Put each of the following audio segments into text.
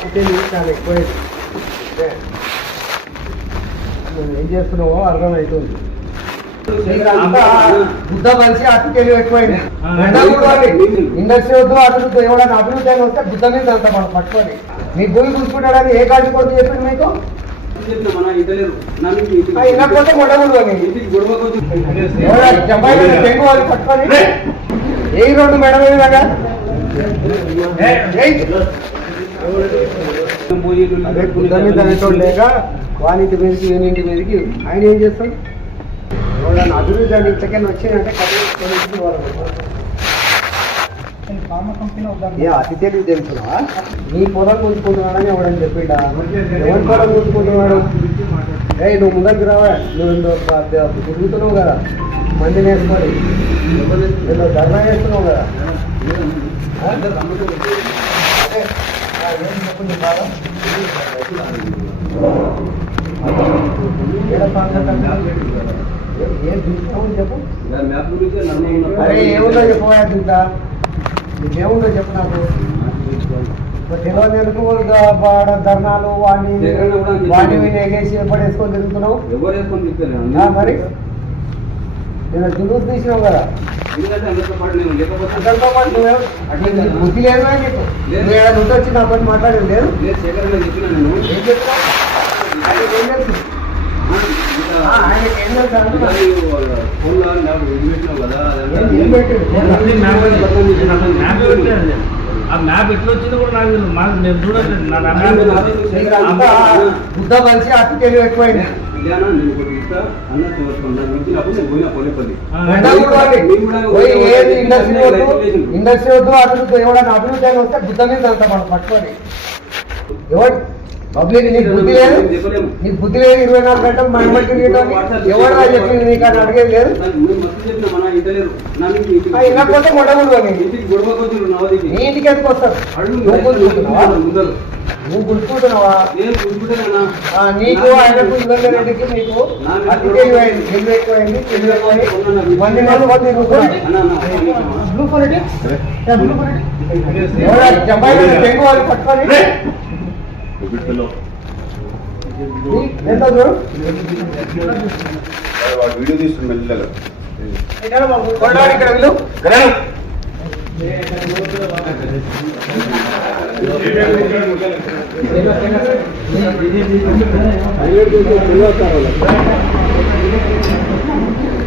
అతిథి చాలా ఎక్కువ ఏం చేస్తున్నావో అర్థమవుతుంది. బుద్ధ మనిషి అతిథి ఎక్కువైంది. ఇండస్ట్రీ వద్దు అభివృద్ధి ఎవరైనా అభివృద్ధి అని వస్తే బుద్ధ మీద అంత మనం పట్టుకొని మీ భూమి కూర్చుంటాడని ఏ కాదు కొడుకు చెప్పింది మీకు ఇనకపోతే తెంగు వాళ్ళు పట్టుకొని ఏ రోడ్డు మేడం ఏలాగా అదే బుద్ధ మీద అనేటోడు లేక వానింటి మీదకి వీనింటి మీదకి ఆయన ఏం చేస్తాడు ఎవరైనా అభివృద్ధి అని ఇంతకన్నా వచ్చిందంటే అతి తెలివి తెలుసునా నీ పొలం కూర్చుకుంటున్నాడని ఎవడని చెప్పిండా ఎవరి పొలం కూర్చుకుంటున్నాడు నువ్వు ముందరికి రావా నువ్వు తిరుగుతున్నావు కదా మంది వేసుకొని నువ్వు ధర్నా చేస్తున్నావు కదా ఏం చూస్తున్నావు చెప్పు అరే ఏముందో చెప్పవా చూద్దా నీకేముందో చెప్పు నాకు తెలియదు ఎందుకు ధర్నాలు వాడిని ఎగేసి ఎప్పుడేసుకొని తిరుగుతున్నావు మరి నేను జులుసు తీసినావు కదా అందరితో పాటు బుద్ధి లేదు అని చెప్పు నువ్వు ఏడా నుండి వచ్చి నా పని మాట్లాడేది లేదు ఏం చెప్తావు ఏం తెలుసు బుద్ధ మనిషి అతి తెలివి ఎక్కువైంది. ఇండస్ట్రీ వద్దు అభివృద్ధి ఎవరైనా అభివృద్ధి అని వస్తే బుద్ధ మీద అంత మనం పట్టుకొని ఎవరు పబ్లిక్ నీకు బుద్ధి లేదు 24 గంటలు మన మట్టి ఎవరు చెప్పింది నీకు అని అడిగేది లేదు ఇనకపోతే మొట్టమొదటి నీ ఇంటికి ఎందుకు వస్తారు నువ్వు గుర్తుకుంటున్నావా నీకు ఆయనకు ఇబ్బంది రెడ్డికి నీకు అతి తెలివైంది తెలివి ఎక్కువైంది తెలివి ఎక్కువైంది మంది తెంగు వాళ్ళు పట్టుకొని వీడియో తీస్తుంది మెల్లగా ఇక్కడ వీళ్ళు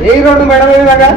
ఏ రోడ్డు మేడం ఏలాగా